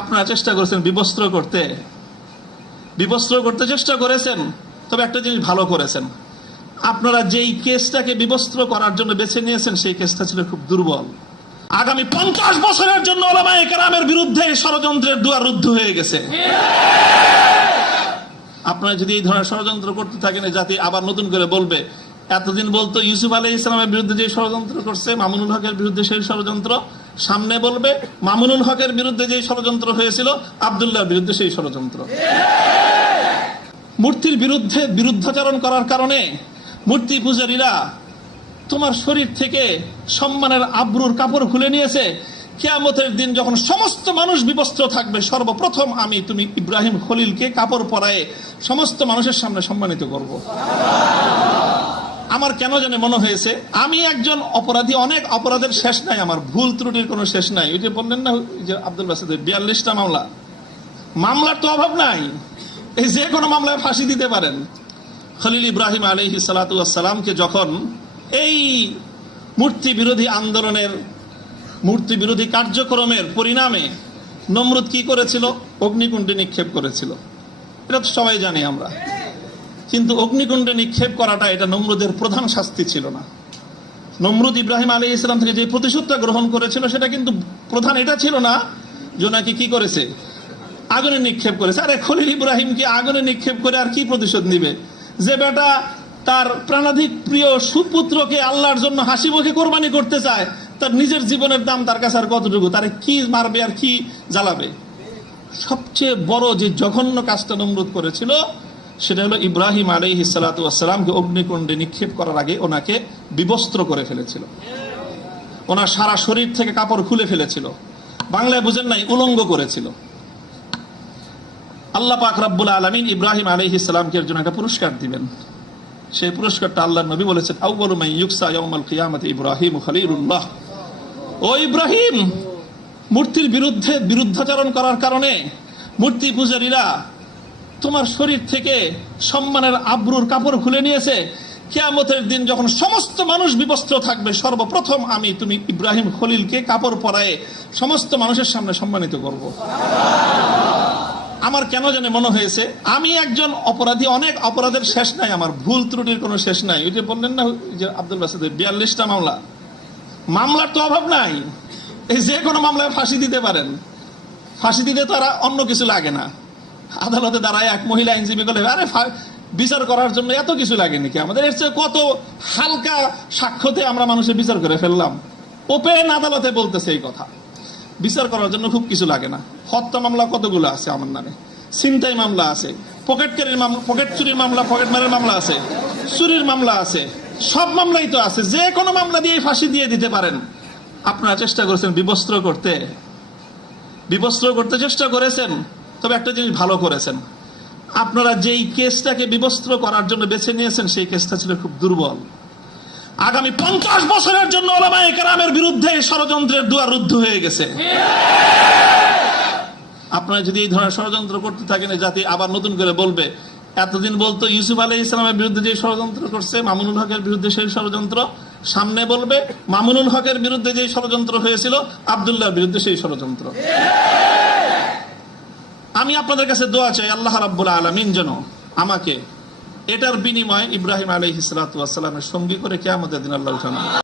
আপনারা চেষ্টা করেছেন বিবস্ত্র করতে। বিবস্ত্র করতে চেষ্টা করেছেন, তবে একটা জিনিস ভালো করেছেন। আপনারা যেই কেসটাকে বিবস্ত্র করার জন্য বেছে নিয়েছেন, সেই কেসটা ছিল খুব দুর্বল। আগামী পঞ্চাশ বছরের জন্য ওলামা একরামের বিরুদ্ধে ষড়যন্ত্রের দুয়ার রুদ্ধ হয়ে গেছে। আপনারা যদি এই ধরনের ষড়যন্ত্র করতে থাকেন জাতি আবার নতুন করে বলবে, এতদিন বলতো ইউসুফ আলী ইসলামের বিরুদ্ধে যে ষড়যন্ত্র করছে, মামুনুল হকের বিরুদ্ধে সেই ষড়যন্ত্র সামনে বলবে, মামুনুল হকের বিরুদ্ধে যে ষড়যন্ত্র হয়েছিল, আবদুল্লাহর বিরুদ্ধে সেই ষড়যন্ত্র মূর্তির বিরুদ্ধে বিরুদ্ধাচরণ করার কারণে মূর্তি পূজারীরা তোমার শরীর থেকে সম্মানের আব্রুর কাপড় খুলে নিয়েছে কেয়ামতের দিন যখন সমস্ত মানুষ বিবস্ত্র থাকবে, সর্বপ্রথম আমি তুমি ইব্রাহিম খলিলকে কাপড় পরায়ে সমস্ত মানুষের সামনে সম্মানিত করব। আমার কেন জানে মনে হয়েছে, আমি একজন অপরাধী, অনেক অপরাধের শেষ নাই, আমার ভুল ত্রুটির কোনো শেষ নাই। ওই যে বললেন না যে আব্দুল বাসিদের বিয়াল্লিশটা মামলা। মামলার তো অভাব নাই। এই যে কোনো মামলায় ফাঁসি দিতে পারেন। খলিল ইব্রাহিম আলহি সালাতামকে যখন এই মূর্তি বিরোধী আন্দোলনের, মূর্তি বিরোধী কার্যক্রমের পরিণামে নমরুদ কি করেছিল? অগ্নিকুণ্ডে নিক্ষেপ করেছিল। এটা তো সবাই জানি আমরা। কিন্তু অগ্নিকুণ্ডে নিক্ষেপ করাটা এটা নমরুদের প্রধান শাস্তি ছিল না। নমরুদ ইব্রাহিম আলী ইসলাম থেকে যে প্রতিশোধটা গ্রহণ করেছিল, সেটা কিন্তু প্রধান এটা ছিল না যে নাকি কি করেছে? আগুনে নিক্ষেপ করেছে। আরে খলিল ইব্রাহিমকে আগুনে নিক্ষেপ করে আর কি প্রতিশোধ নিবে? যে বেটা তার প্রাণাধিক প্রিয় সুপুত্রকে আল্লাহর জন্য হাসি মুখে কোরবানি করতে চায়, তার নিজের জীবনের দাম তার কাছে আর কতটুকু? তারে কি মারবে আর কি জ্বালাবে? সবচেয়ে বড় যে জঘন্য কাজটা নমরুদ করেছিল সেটা হলো ইব্রাহিম আলহি সালাতামকে অগ্নিকুণ্ডে নিক্ষেপ করার আগে ওনাকে বিবস্ত্র করে ফেলেছিল। ওনার সারা শরীর থেকে কাপড় খুলে ফেলেছিল। বাংলায় বুঝেন নাই, উলঙ্গ করেছিল। আল্লাহ পাক রাব্বুল আলমিন ইব্রাহিম আলহি ইসলামকে এর জন্য একটা পুরস্কার দিবেন। সেই পুরস্কারটা আল্লাহ নবী বলেছেন ইব্রাহিম খলিলুল্লাহ। ও ইব্রাহিম, মূর্তির বিরুদ্ধে বিরুদ্ধাচরণ করার কারণে মূর্তি পূজারীরা তোমার শরীর থেকে সম্মানের আব্রুর কাপড় খুলে নিয়েছে। কেয়ামতের দিন যখন সমস্ত মানুষ বিবস্ত্র থাকবে, সর্বপ্রথম আমি তুমি ইব্রাহিম খলিলকে কাপড় পরায়ে সমস্ত মানুষের সামনে সম্মানিত করব। আমার কেন জানে মনে হয়েছে, আমি একজন অপরাধী, অনেক অপরাধের শেষ নাই, আমার ভুল ত্রুটির কোনো শেষ নাই। ওই যে বললেন না যে আব্দুল বাসিদের বিয়াল্লিশটা মামলা। মামলার তো অভাব নাই। এই যে কোনো মামলায় ফাঁসি দিতে পারেন। ফাঁসি দিতে তারা অন্য কিছু লাগে না। আদালতে দাঁড়ায় এক মহিলা আইনজীবী বলে, আরে বিচার করার জন্য এত কিছু লাগে নাকি? আমাদের এর চেয়ে কত হালকা সাক্ষ্যতে আমরা মানুষের বিচার করে ফেললাম? ওপেন আদালতে বলতেছে এই কথা। বিচার করার জন্য খুব কিছু লাগে না। হত্যা মামলা কতগুলো আছে আমার নামে? ছিনতাই মামলা আছে, পকেটকারীর মামলা পকেট চুরির মামলা, পকেট মারের মামলা আছে, চুরির মামলা আছে, সব মামলাই তো আছে। যে কোনো মামলা দিয়ে ফাঁসি দিয়ে দিতে পারেন। আপনারা চেষ্টা করেছেন বিবস্ত্র করতে। বিবস্ত্র করতে চেষ্টা করেছেন। তবে একটা জিনিস ভালো করেছেন। আপনারা যেই কেসটাকে বিবস্ত্র করার জন্য বেছে নিয়েছেন, সেই কেসটা ছিল খুব দুর্বল। আগামী পঞ্চাশ বছরের জন্য ওলামা একরামের বিরুদ্ধে ষড়যন্ত্রের দুয়ার রুদ্ধ হয়ে গেছে। আপনারা যদি এই ধরনের ষড়যন্ত্র করতে থাকেন জাতি আবার নতুন করে বলবে, এতদিন বলতো ইউসুফ আলী ইসলামের বিরুদ্ধে যে ষড়যন্ত্র করছে, মামুনুল হকের বিরুদ্ধে সেই ষড়যন্ত্র। সামনে বলবে, মামুনুল হকের বিরুদ্ধে যে ষড়যন্ত্র হয়েছিল, আবদুল্লাহর বিরুদ্ধে সেই ষড়যন্ত্র। আমি আপনাদের কাছে দোয়া চাই, আল্লাহ রাব্বুল আলমিন যেন আমাকে এটার বিনিময়ে ইব্রাহিম আলহ ইসলাতামের সঙ্গী করে কে আমাদের দিন আল্লাহ উঠানো।